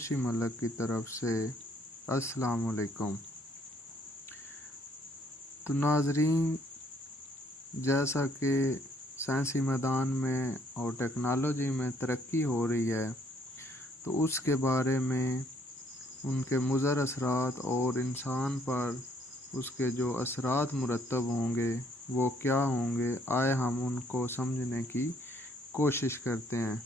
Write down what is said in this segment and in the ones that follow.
خوشی ملک کی طرف سے السلام علیکم۔ تو ناظرین، جیسا کہ سائنسی میدان میں اور ٹیکنالوجی میں ترقی ہو رہی ہے تو اس کے بارے میں ان کے مضر اثرات اور انسان پر اس کے جو اثرات مرتب ہوں گے وہ کیا ہوں گے، آئے ہم ان کو سمجھنے کی کوشش کرتے ہیں۔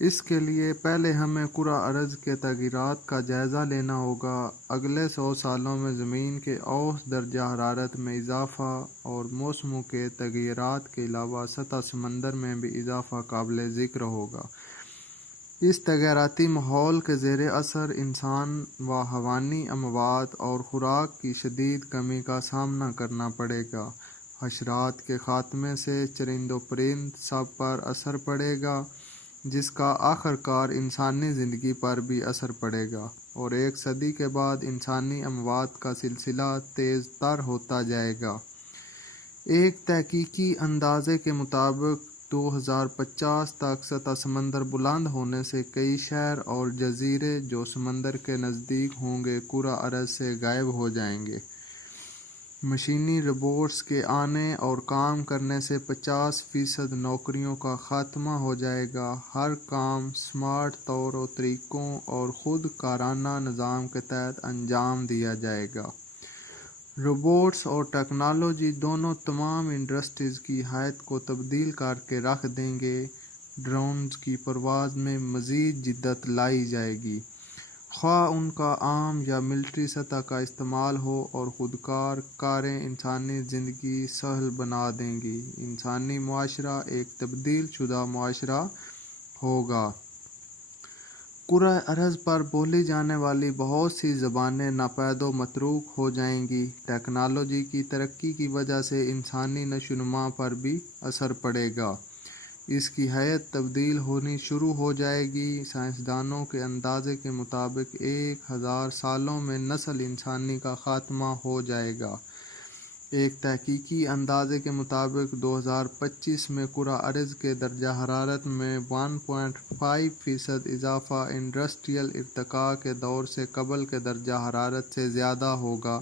اس کے لیے پہلے ہمیں کرہ ارض کے تغیرات کا جائزہ لینا ہوگا۔ اگلے 100 سالوں میں زمین کے اوسط درجہ حرارت میں اضافہ اور موسموں کے تغیرات کے علاوہ سطح سمندر میں بھی اضافہ قابل ذکر ہوگا۔ اس تغیراتی ماحول کے زیر اثر انسان و حیوانی اموات اور خوراک کی شدید کمی کا سامنا کرنا پڑے گا۔ حشرات کے خاتمے سے چرند و پرند سب پر اثر پڑے گا، جس کا آخر کار انسانی زندگی پر بھی اثر پڑے گا، اور 1 صدی کے بعد انسانی اموات کا سلسلہ تیز تر ہوتا جائے گا۔ ایک تحقیقی اندازے کے مطابق 2050 تک سطح سمندر بلند ہونے سے کئی شہر اور جزیرے جو سمندر کے نزدیک ہوں گے کرہ ارض سے غائب ہو جائیں گے۔ مشینی روبوٹس کے آنے اور کام کرنے سے 50% نوکریوں کا خاتمہ ہو جائے گا۔ ہر کام سمارٹ طور و طریقوں اور خود کارانہ نظام کے تحت انجام دیا جائے گا۔ روبوٹس اور ٹیکنالوجی دونوں تمام انڈسٹریز کی حیت کو تبدیل کر کے رکھ دیں گے۔ ڈرونز کی پرواز میں مزید جدت لائی جائے گی، خواہ ان کا عام یا ملٹری سطح کا استعمال ہو، اور خودکار کاریں انسانی زندگی سہل بنا دیں گی۔ انسانی معاشرہ ایک تبدیل شدہ معاشرہ ہوگا۔ کرہ ارض پر بولی جانے والی بہت سی زبانیں ناپید و متروک ہو جائیں گی۔ ٹیکنالوجی کی ترقی کی وجہ سے انسانی نشو و نما پر بھی اثر پڑے گا۔ اس کی حیت تبدیل ہونی شروع ہو جائے گی۔ سائنسدانوں کے اندازے کے مطابق 1000 سالوں میں نسل انسانی کا خاتمہ ہو جائے گا۔ ایک تحقیقی اندازے کے مطابق 2025 میں کرہ ارض کے درجہ حرارت میں 1.5% اضافہ انڈسٹریل ارتقاء کے دور سے قبل کے درجہ حرارت سے زیادہ ہوگا،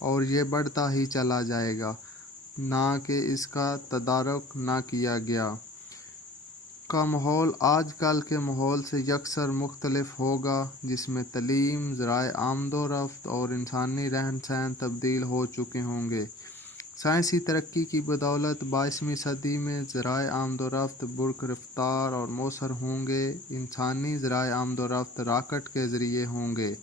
اور یہ بڑھتا ہی چلا جائے گا، نہ کہ اس کا تدارک نہ کیا گیا۔ کا ماحول آج کل کے ماحول سے یکسر مختلف ہوگا، جس میں تعلیم، ذرائع آمد و رفت اور انسانی رہن سہن تبدیل ہو چکے ہوں گے۔ سائنسی ترقی کی بدولت 22ویں صدی میں ذرائع آمد و رفت برق رفتار اور مؤثر ہوں گے۔ انسانی ذرائع آمد و رفت راکٹ کے ذریعے ہوں گے۔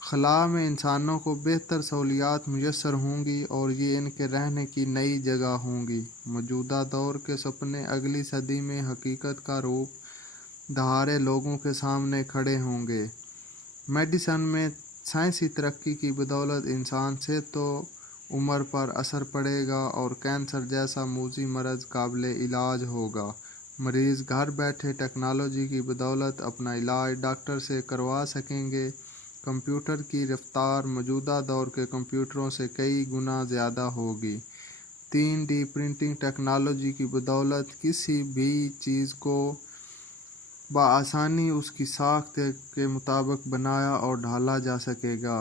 خلا میں انسانوں کو بہتر سہولیات میسر ہوں گی، اور یہ ان کے رہنے کی نئی جگہ ہوں گی۔ موجودہ دور کے سپنے اگلی صدی میں حقیقت کا روپ دھارے لوگوں کے سامنے کھڑے ہوں گے۔ میڈیسن میں سائنسی ترقی کی بدولت انسان صحت و عمر پر اثر پڑے گا، اور کینسر جیسا موذی مرض قابل علاج ہوگا۔ مریض گھر بیٹھے ٹیکنالوجی کی بدولت اپنا علاج ڈاکٹر سے کروا سکیں گے۔ کمپیوٹر کی رفتار موجودہ دور کے کمپیوٹروں سے کئی گنا زیادہ ہوگی۔ 3D پرنٹنگ ٹیکنالوجی کی بدولت کسی بھی چیز کو بآسانی اس کی ساخت کے مطابق بنایا اور ڈھالا جا سکے گا۔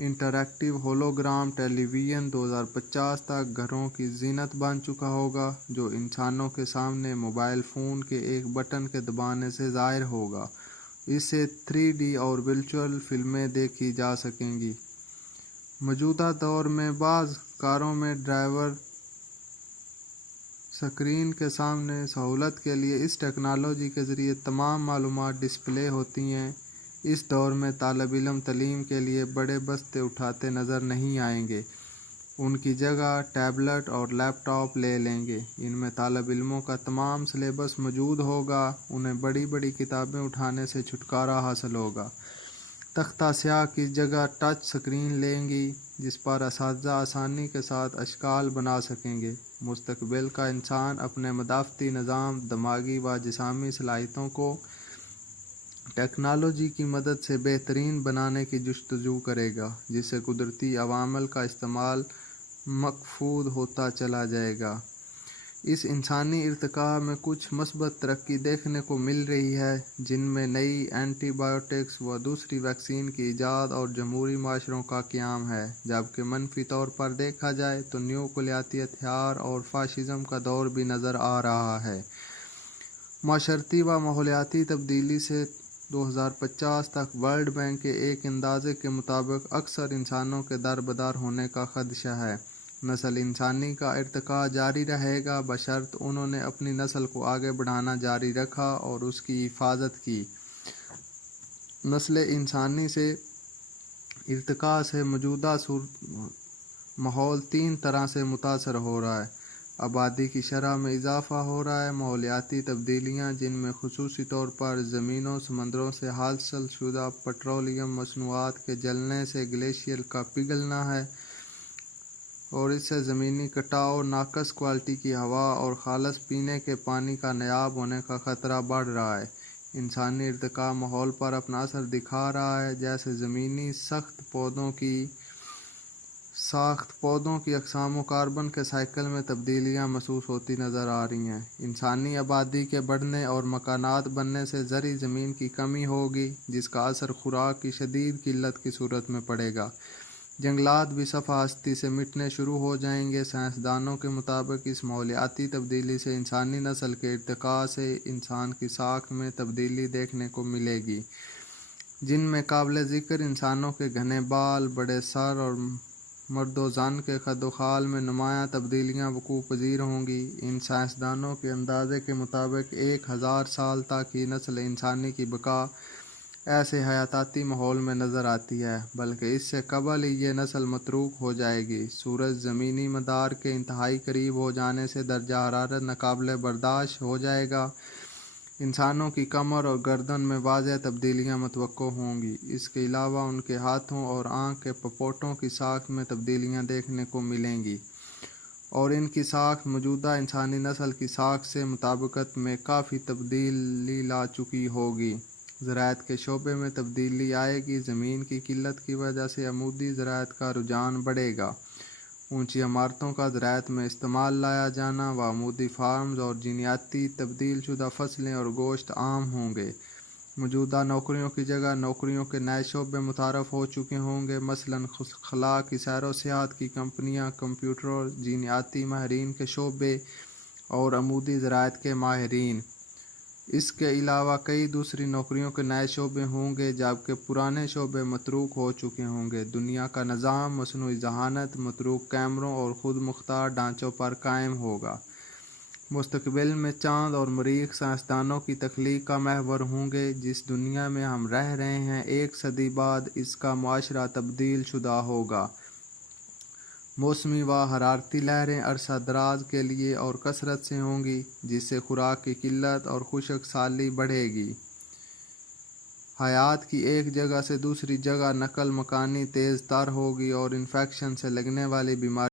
انٹریکٹیو ہولوگرام ٹیلی ویژن 2050 تک گھروں کی زینت بن چکا ہوگا، جو انسانوں کے سامنے موبائل فون کے ایک بٹن کے دبانے سے ظاہر ہوگا۔ اس سے 3D اور ورچوئل فلمیں دیکھی جا سکیں گی۔ موجودہ دور میں بعض کاروں میں ڈرائیور سکرین کے سامنے سہولت کے لیے اس ٹیکنالوجی کے ذریعے تمام معلومات ڈسپلے ہوتی ہیں۔ اس دور میں طالب علم تعلیم کے لیے بڑے بستے اٹھاتے نظر نہیں آئیں گے، ان کی جگہ ٹیبلٹ اور لیپ ٹاپ لے لیں گے۔ ان میں طالب علموں کا تمام سلیبس موجود ہوگا، انہیں بڑی بڑی کتابیں اٹھانے سے چھٹکارا حاصل ہوگا۔ تختہ سیاہ کی جگہ ٹچ سکرین لیں گی، جس پر اساتذہ آسانی کے ساتھ اشکال بنا سکیں گے۔ مستقبل کا انسان اپنے مدافعتی نظام، دماغی و جسمانی صلاحیتوں کو ٹیکنالوجی کی مدد سے بہترین بنانے کی جستجو کرے گا، جس سے قدرتی عوامل کا استعمال مکفود ہوتا چلا جائے گا۔ اس انسانی ارتقاء میں کچھ مثبت ترقی دیکھنے کو مل رہی ہے، جن میں نئی اینٹی بایوٹکس و دوسری ویکسین کی ایجاد اور جمہوری معاشروں کا قیام ہے، جبکہ منفی طور پر دیکھا جائے تو نیوکلیاتی ہتھیار اور فاشزم کا دور بھی نظر آ رہا ہے۔ معاشرتی و ماحولیاتی تبدیلی سے 2050 تک ورلڈ بینک کے ایک اندازے کے مطابق اکثر انسانوں کے دربدر ہونے کا خدشہ ہے۔ نسل انسانی کا ارتقاء جاری رہے گا بشرط انہوں نے اپنی نسل کو آگے بڑھانا جاری رکھا اور اس کی حفاظت کی۔ نسل انسانی سے ارتقاء سے موجودہ ماحول تین طرح سے متاثر ہو رہا ہے۔ آبادی کی شرح میں اضافہ ہو رہا ہے، ماحولیاتی تبدیلیاں جن میں خصوصی طور پر زمینوں سمندروں سے حاصل شدہ پیٹرولیم مصنوعات کے جلنے سے گلیشیئر کا پگھلنا ہے اور اس سے زمینی کٹاؤ، ناقص کوالٹی کی ہوا اور خالص پینے کے پانی کا نایاب ہونے کا خطرہ بڑھ رہا ہے۔ انسانی ارتقاء ماحول پر اپنا اثر دکھا رہا ہے، جیسے زمینی ساخت پودوں کی اقسام و کاربن کے سائیکل میں تبدیلیاں محسوس ہوتی نظر آ رہی ہیں۔ انسانی آبادی کے بڑھنے اور مکانات بننے سے زرعی زمین کی کمی ہوگی، جس کا اثر خوراک کی شدید قلت کی صورت میں پڑے گا۔ جنگلات بھی صفحہ ہستی سے مٹنے شروع ہو جائیں گے۔ سائنسدانوں کے مطابق اس ماحولیاتی تبدیلی سے انسانی نسل کے ارتقاء سے انسان کی ساکھ میں تبدیلی دیکھنے کو ملے گی، جن میں قابل ذکر انسانوں کے گھنے بال، بڑے سر اور مرد و زن کے قد و خال میں نمایاں تبدیلیاں وقوع پذیر ہوں گی۔ ان سائنسدانوں کے اندازے کے مطابق 1000 سال تک ہی نسل انسانی کی بقا ایسے حیاتیاتی ماحول میں نظر آتی ہے، بلکہ اس سے قبل ہی یہ نسل متروک ہو جائے گی۔ سورج زمینی مدار کے انتہائی قریب ہو جانے سے درجہ حرارت ناقابل برداشت ہو جائے گا۔ انسانوں کی کمر اور گردن میں واضح تبدیلیاں متوقع ہوں گی۔ اس کے علاوہ ان کے ہاتھوں اور آنکھ کے پپوٹوں کی ساخت میں تبدیلیاں دیکھنے کو ملیں گی اور ان کی ساخت موجودہ انسانی نسل کی ساخت سے مطابقت میں کافی تبدیلی لا چکی ہوگی۔ زراعت کے شعبے میں تبدیلی آئے گی۔ زمین کی قلت کی وجہ سے عمودی زراعت کا رجحان بڑھے گا۔ اونچی عمارتوں کا زراعت میں استعمال لایا جانا و عمودی فارمز اور جینیاتی تبدیل شدہ فصلیں اور گوشت عام ہوں گے۔ موجودہ نوکریوں کی جگہ نوکریوں کے نئے شعبے متعارف ہو چکے ہوں گے، مثلاً خلا کی سیر و سیاحت کی کمپنیاں، کمپیوٹر، جینیاتی ماہرین کے شعبے اور عمودی زراعت کے ماہرین۔ اس کے علاوہ کئی دوسری نوکریوں کے نئے شعبے ہوں گے، جبکہ پرانے شعبے متروک ہو چکے ہوں گے۔ دنیا کا نظام مصنوعی ذہانت، متروک کیمروں اور خود مختار ڈھانچوں پر قائم ہوگا۔ مستقبل میں چاند اور مریخ سائنسدانوں کی تخلیق کا محور ہوں گے۔ جس دنیا میں ہم رہ رہے ہیں، 1 صدی بعد اس کا معاشرہ تبدیل شدہ ہوگا۔ موسمی و حرارتی لہریں عرصہ دراز کے لیے اور کثرت سے ہوں گی، جس سے خوراک کی قلت اور خشک سالی بڑھے گی۔ حیات کی ایک جگہ سے دوسری جگہ نقل مکانی تیز تر ہوگی اور انفیکشن سے لگنے والی بیماری